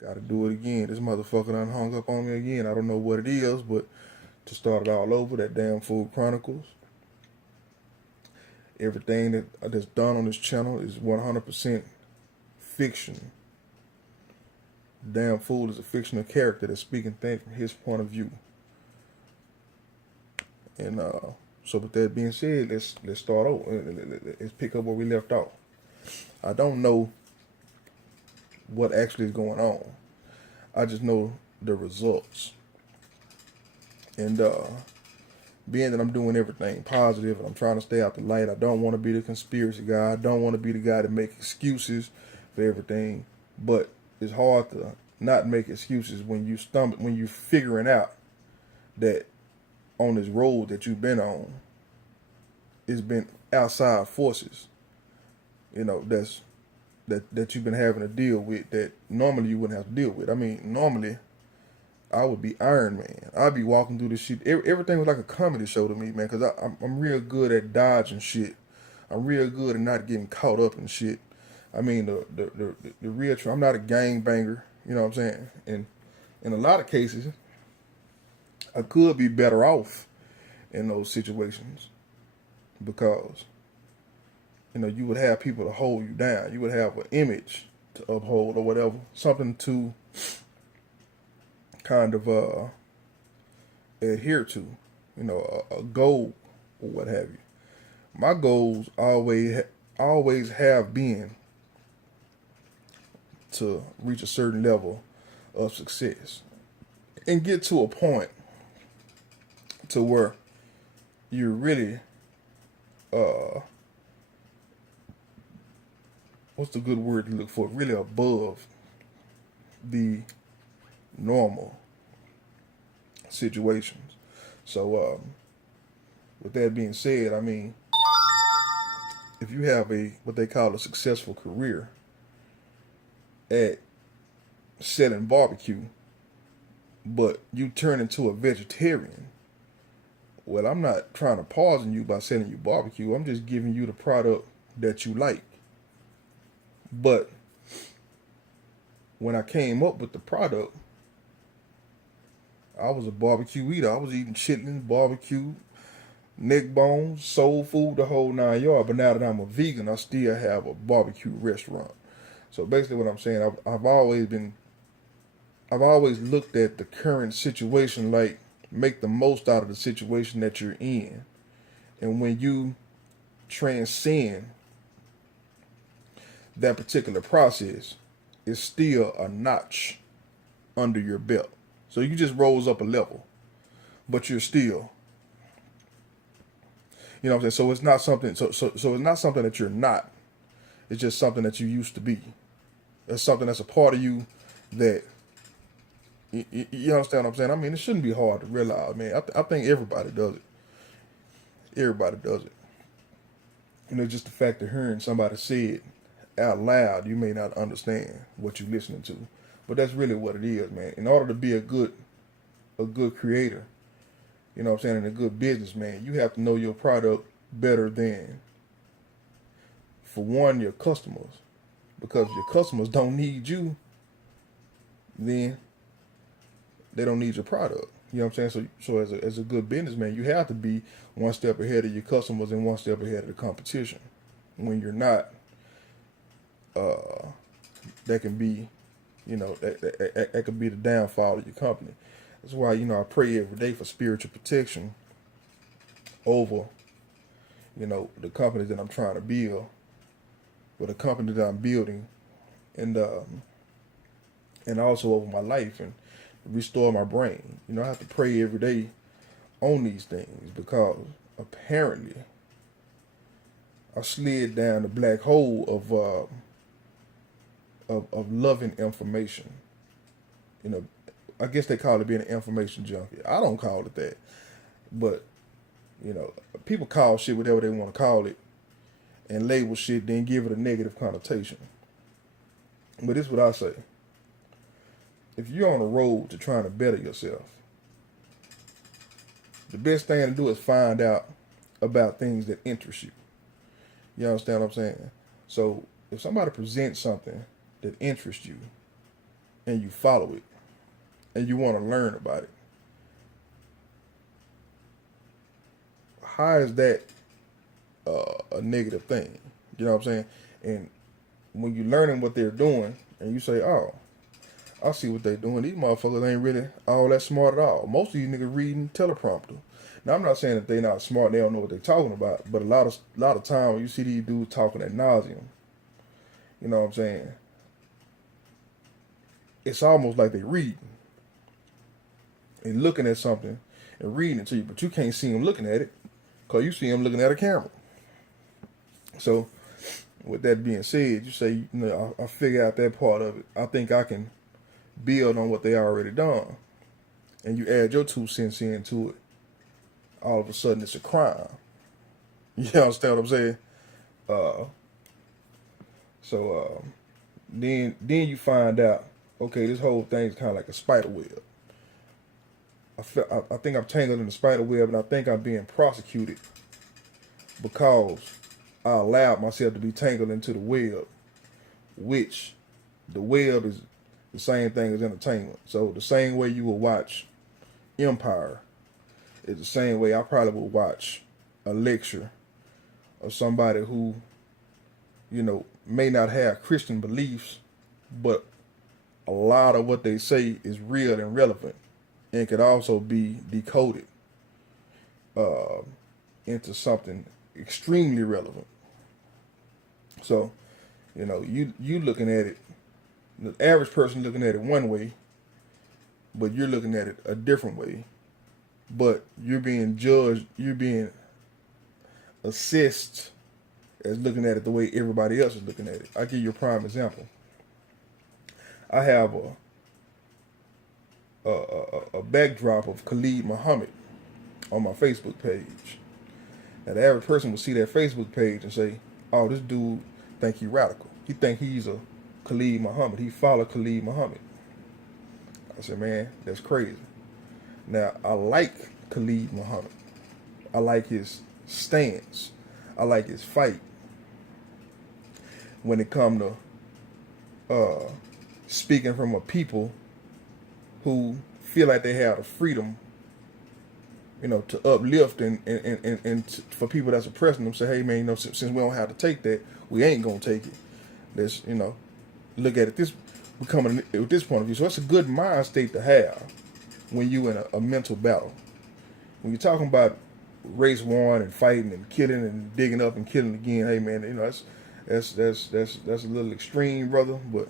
Gotta do it again. This motherfucker done hung up on me again. I don't know what it is, but to start it all over, that damn Food Chronicles. Everything that's done on this channel is 100% fiction. Damn Fool is a fictional character that's speaking things from his point of view. And so with that being said, let's start over. Let's pick up where we left off. I don't know what actually is going on. I just know the results. And being that I'm doing everything positive and I'm trying to stay out the light, I don't want to be the conspiracy guy. I don't want to be the guy that make excuses for everything. But it's hard to not make excuses when you're figuring out that on this road that you've been on, it's been outside forces, that you've been having to deal with that normally you wouldn't have to deal with. I mean, normally I would be Iron Man. I'd be walking through this shit. Everything was like a comedy show to me, man, because I'm real good at dodging shit. I'm real good at not getting caught up in shit. I mean, the real truth. I'm not a gang banger, you know what I'm saying? And in a lot of cases, I could be better off in those situations because, you would have people to hold you down. You would have an image to uphold or whatever, something to kind of adhere to, a goal or what have you. My goals always have been to reach a certain level of success and get to a point to where you're really what's the good word to look for? Really above the normal situations. So with that being said, I mean, if you have what they call a successful career at selling barbecue, but you turn into a vegetarian, well, I'm not trying to poison you by selling you barbecue. I'm just giving you the product that you like. But when I came up with the product, I was a barbecue eater. I was eating chitlins, barbecue, neck bones, soul food, the whole 9 yards. But now that I'm a vegan, I still have a barbecue restaurant. So basically what I'm saying, I've always looked at the current situation like make the most out of the situation that you're in. And when you transcend that particular process, it's still a notch under your belt. So you just rose up a level, but you're still, what I'm saying? So it's not something, so it's not something that you're not. It's just something that you used to be. It's something that's a part of you that, you understand what I'm saying? I mean, it shouldn't be hard to realize, man. I think everybody does it. Everybody does it. Just the fact of hearing somebody say it out loud, you may not understand what you're listening to. But that's really what it is, man. In order to be a good creator, you know what I'm saying, and a good businessman, you have to know your product better than, for one, your customers. Because if your customers don't need you, then they don't need your product. You know what I'm saying? So as a good businessman, you have to be one step ahead of your customers and one step ahead of the competition. When you're not, that can be, that could be the downfall of your company. That's why, I pray every day for spiritual protection over, the company that I'm trying to build, or the company that I'm building, and also over my life and restore my brain. I have to pray every day on these things because apparently I slid down the black hole of loving information. I guess they call it being an information junkie. I don't call it that, but people call shit whatever they want to call it, and label shit, then give it a negative connotation. But this is what I say: if you're on a road to trying to better yourself, the best thing to do is find out about things that interest you. You understand what I'm saying? So if somebody presents something that interests you, and you follow it and you want to learn about it, how is that a negative thing? You know what I'm saying? And when you're learning what they're doing and you say, oh, I see what they're doing. These motherfuckers ain't really all that smart at all. Most of these niggas reading teleprompter. Now I'm not saying that they're not smart, they don't know what they're talking about, but a lot of time when you see these dudes talking ad nauseum, you know what I'm saying? It's almost like they reading and looking at something and reading it to you, but you can't see them looking at it because you see them looking at a camera. So, with that being said, you say, you know, I figure out that part of it. I think I can build on what they already done, and you add your 2 cents into it. All of a sudden, it's a crime. You understand what I'm saying? Then you find out, okay, this whole thing's kind of like a spider web. I think I'm tangled in the spider web, and I think I'm being prosecuted because I allowed myself to be tangled into the web, which the web is the same thing as entertainment. So the same way you will watch Empire is the same way I probably would watch a lecture of somebody who, you know, may not have Christian beliefs, but a lot of what they say is real and relevant and could also be decoded into something extremely relevant. So, you know, you looking at it, the average person looking at it one way, but you're looking at it a different way. But you're being judged, you're being assessed as looking at it the way everybody else is looking at it. I'll give you a prime example. I have a backdrop of Khalid Muhammad on my Facebook page. Now the average person would see that Facebook page and say, oh, this dude think he radical. He think he's a Khalid Muhammad. He follow Khalid Muhammad. I said, man, that's crazy. Now, I like Khalid Muhammad. I like his stance. I like his fight. When it come to speaking from a people who feel like they have the freedom, you know, to uplift and for people that's oppressing them, say, hey, man, you know, since we don't have to take that, we ain't going to take it. Let's, you know, look at it we're coming with this point of view. So it's a good mind state to have when you in a mental battle. When you're talking about race warring and fighting and killing and digging up and killing again, hey, man, you know, that's a little extreme, brother, but,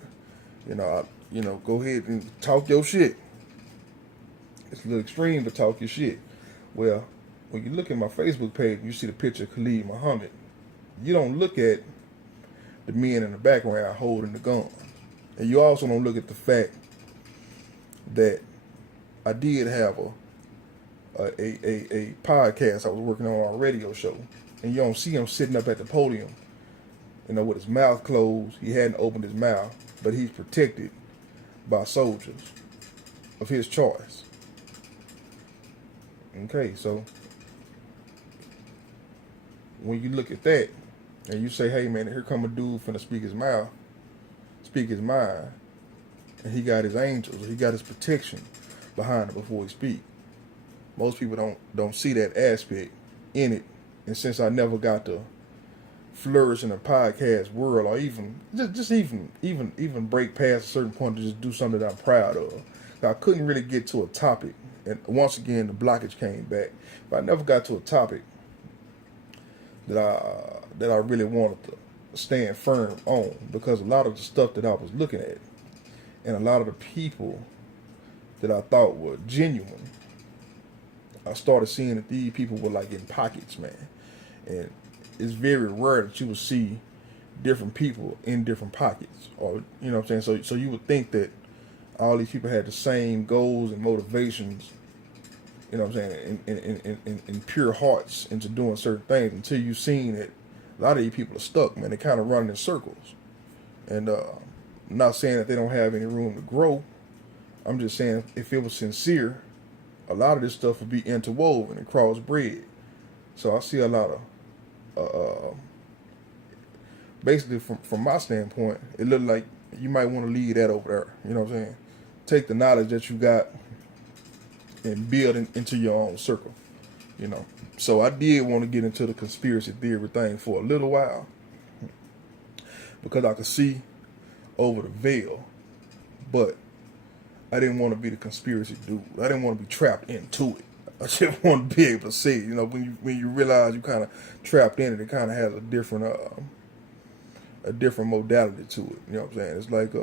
you know, go ahead and talk your shit. It's a little extreme, but talk your shit. Well, when you look at my Facebook page and you see the picture of Khalid Muhammad, you don't look at the men in the background holding the gun. And you also don't look at the fact that I did have a podcast I was working on a radio show. And you don't see him sitting up at the podium, you know, with his mouth closed. He hadn't opened his mouth, but he's protected by soldiers of his choice. Okay, so when you look at that and you say, hey, man, here come a dude finna speak his mouth, speak his mind, and he got his angels, he got his protection behind it before he speak. Most people don't see that aspect in it. And since I never got to flourish in the podcast world, or even break past a certain point to just do something that I'm proud of, I couldn't really get to a topic. And once again, the blockage came back. But I never got to a topic that I really wanted to stand firm on, because a lot of the stuff that I was looking at and a lot of the people that I thought were genuine, I started seeing that these people were like in pockets, man. And it's very rare that you will see different people in different pockets, or, you know what I'm saying? So you would think that all these people had the same goals and motivations, you know what I'm saying, in pure hearts into doing certain things, until you've seen that a lot of these people are stuck, man. They kind of running in circles. And I'm not saying that they don't have any room to grow. I'm just saying if it was sincere, a lot of this stuff would be interwoven and crossbred. So I see a lot of, basically from my standpoint, it looked like you might want to leave that over there. You know what I'm saying? take the knowledge that you got and build into your own circle, you know. So I did want to get into the conspiracy theory thing for a little while because I could see over the veil, but I didn't want to be the conspiracy dude. I didn't want to be trapped into it. I just want to be able to see it. You know, when you realize you kind of trapped in it, it kind of has a different modality to it. You know what I'm saying? It's like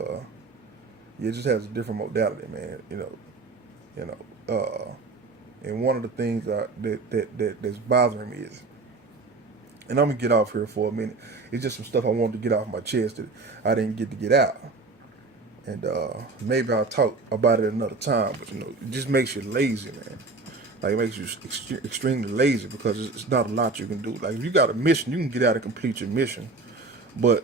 it just has a different modality, man. And one of the things that's bothering me is, and I'm gonna get off here for a minute. It's just some stuff I wanted to get off my chest that I didn't get to get out. And maybe I'll talk about it another time. But you know, it just makes you lazy, man. Like, it makes you extremely lazy because it's not a lot you can do. Like, if you got a mission, you can get out and complete your mission. But